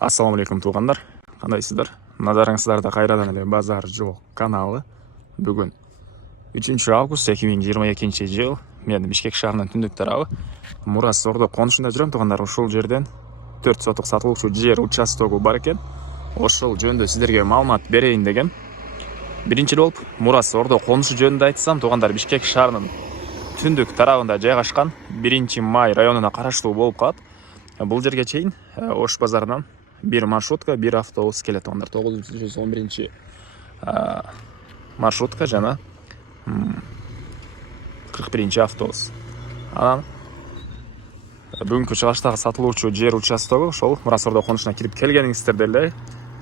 Ассаламу алейкум туғандар, қандайсыздар? Назарыңыздарда қайрадан эле базар жоқ каналы. Бүгін 3 август 2022 жыл. Мен Бишкек шаарынын түндүк тарабы Мурас Ордо конушунда жүрөм туғандар. Ушул жерден 4 сотук сатылуучу жер участогу бар экен. Ошол жөнүндө сиздерге маалымат берейин дегем. Биринчи болуп Мурас Ордо конушу жөнүндө айтсам, туғандар, Бишкек шаарынын түндүк тарабында жайгашкан 1-май районуна караштуу болуп калат. Бул жерге чейин Ош базарынан bir маршрутка, bir автобус келет. Ондар 911 маршрутка жана 41 автобус. Анан бүгүнкү чыгыштагы сатылуучу жер участогу ошол Мурас Ордо конушуна кирип келгениңиздерде эле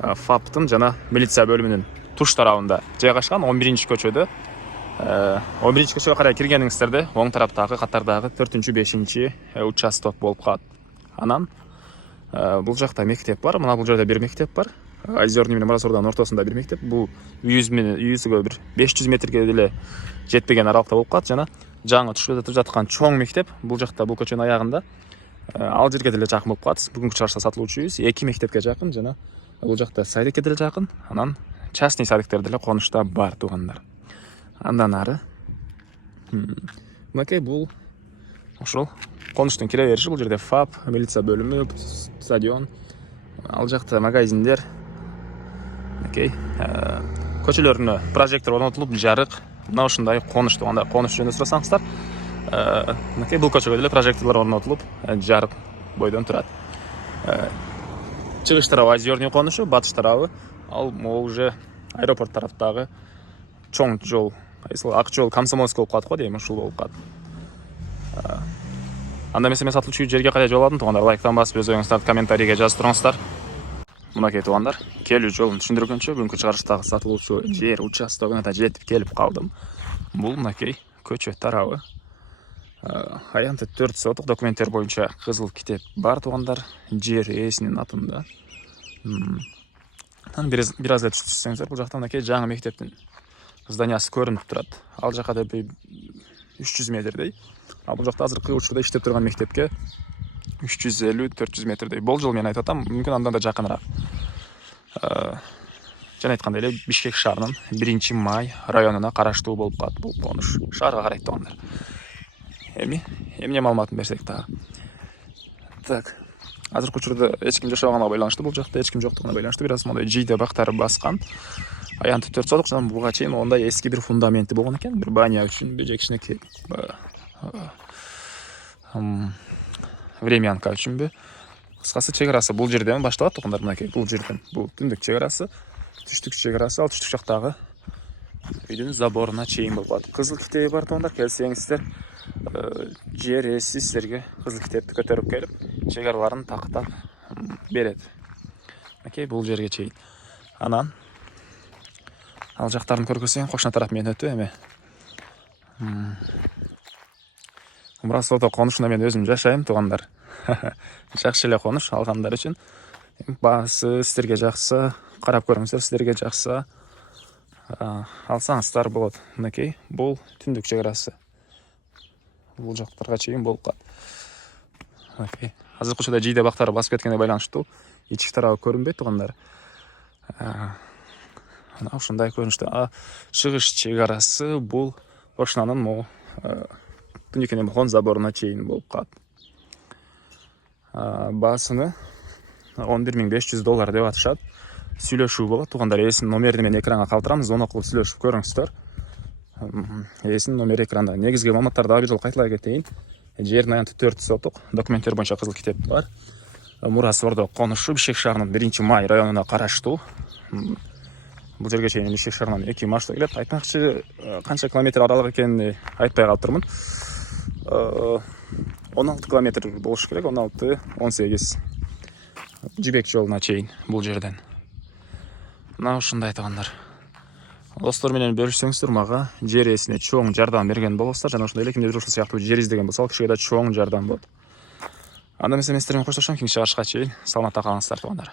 ФАПтын жана милиция бөлүмүнүн туш тарабында жайгашкан 11-көчөдө 11-көчөгө карай киргениңиздерде оң тараптагы катардагы 4-5 участок болуп калат. Анан бул жакта мектеп бар. Мына бул жерде бир мектеп бар. Озерный менен Мурас Ордонун ортосунда бир мектеп. Бул үйүзгө бир 500 метрге деле жетпеген аралыкта болуп калат. Жана жаңы түшүп жаткан чоң мектеп бул жакта, бул көчөнүн аягында. Ал жерге деле жакын болуп калат. Бүгүнкү чыгышта сатылуучу үйүбүз 2 мектепке жакын жана бул жакта садикке деле жакын. Анан частный садиктер деле конушта бар тугандар. Андан ары мынакей бул ошол конуштун кире бериши. Бул жерде ФАП, милиция бөлүмү, стадион, ал жакта магазиндер. Мынакей көчөлөрүнө прожектор орнотулуп, жарык. Мына ушундай конуш туганда, конуш жөнүндө сурасаңыздар, мынакей бул көчөгө деле прожекторлор орнотулуп, жарык бойдон турат. Чыгыш тарабы Озерный конушу, батыш тарабы ал могу уже аэропорт тараптагы чоң жол, ак жол, Комсомольский болуп калат го дейм, ушул болуп калат. Анда эмесе мен сатылуучу жерге кайда жол алдым тугандар, лайктан басып өз оюңуздарды комментарийге жазып туруңуздар. Мынакей тугандар, келүү жолун түшүндүргөнчө бүгүнкү чыгарыштагы сатылуучу жер участогуна да жетип келип калдым. Бул мынакей көчө тарабы. Аянты 4 сотук документтер боюнча кызыл китеп бар тугандар, жер ээсинин атында. Бир аз эле түшсөңүздөр, бул жакта мынакей жаңы мектептин зданиясы көрүнүп турат. Ал жака да 300 метрдей. Ал бул жакта азыркы учурда иштеп турган мектепке 350-400 метрдей. Болжол мен айтып атам, мүмкүн андан да жакыныраак. Жана айткандай эле Бишкек шаарынын 1-май районуна караштуу болуп калат бул конуш. Шаарга карайт тугандар. Эмне маалыматын берсек дагы. Так, азыркы учурда эч ким жашабаганга байланыштуу, бул жакта эч ким жоктугуна байланыштуу бир аз мондай жийде бактары баскан. Аянты 4 сотук, жана буга чейин ондай эски бир фундаменти болгон экен, бир баня үчүнбү же кичинекей времянка үчүнбү. Кыскасы чек арасы бул жерден башталат тугандар, мынакей бул жерден. Бул түндүк чек арасы, түштүк чек арасы, ал түштүк жактагы үйдүн заборуна чейин болуп калат. Кызыл китеби бар тугандар, келсеңиздер жер ээси силерге кызыл китепти көтөрүп келип, чек араларын тактап берет. Мынакей бул жерге чейин. Анан ал жактарын көргөзсөң, кошуна тарап мен өтүп эме. Мурас Ордо конушунда мен өзүм жашайм тугандар. Жакшы эле конуш, алгандар үчүн. Баасы силерге жакса, карап көрүңүздөр, силерге жакса алсаңыздар болот. Мынакей бул түндүк чек арасы. Бул жактарга чейин болуп калат. Мынакей азыркы учурда жийде бактары басып кеткенге байланыштуу ички тарабы көрүнбөйт тугандар. Мына ушундай көрүнүштө. Чыгыш чек арасы бул ошнанын могу Түнүкенен болгон заборуна чейин болуп калат. Баасыны $11,500 деп атышат. Сүйлөшүү болот тугандар. Ээсинин номерин мен экранга калтырамыз, оны окуп сүйлөшүп көрүңүздөр. Ээсинин номери экранда. Негизги маалыматтарды дагы бир жолу кайталай кетейин. Жердин аянты 4 сотук, документтер боюнча кызыл китеп бар. Мурас Ордо конушу Бишкек шаарынын 1-май районуна караштуу. Бул жерге чейин Бишкек шаарынан 2 маршрут келет. Айтмакчы, канча километр аралык экенин айтпай калыптырмын. 16 километр болуш керек, 16-18 жибек жолуна чейин бул жерден. Мына ушундай тугандар. Достор менен бөлүшсөңүздөр, мага жер ээсине чоң жардам берген болосуздар, жана ошондой эле кимдир ушул сыяктуу жер издеген болсо, ал кишиге да чоң жардам болот. Анда эмесе мен сиздер менен коштошом, кийинки чыгарышка чейин саламатта калыңыздар тугандар.